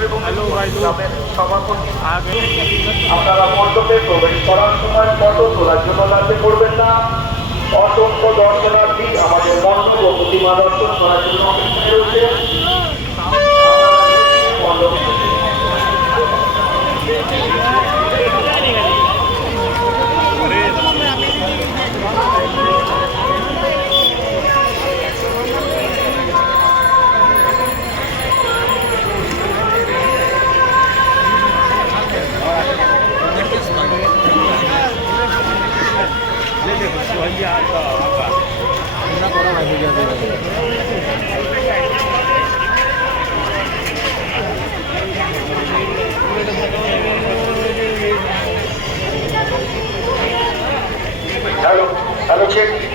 ক্লাবের সভাপতি। আপনারা মণ্ডপে প্রবেশ করার সময় ফটো তোলার জন্য লাইনে পড়বেন না। অসংখ্য দর্শনার্থী আমাদের মণ্ডপ ও প্রতিমা দর্শন করার জন্য অপেক্ষায় রয়েছে। Hello, check.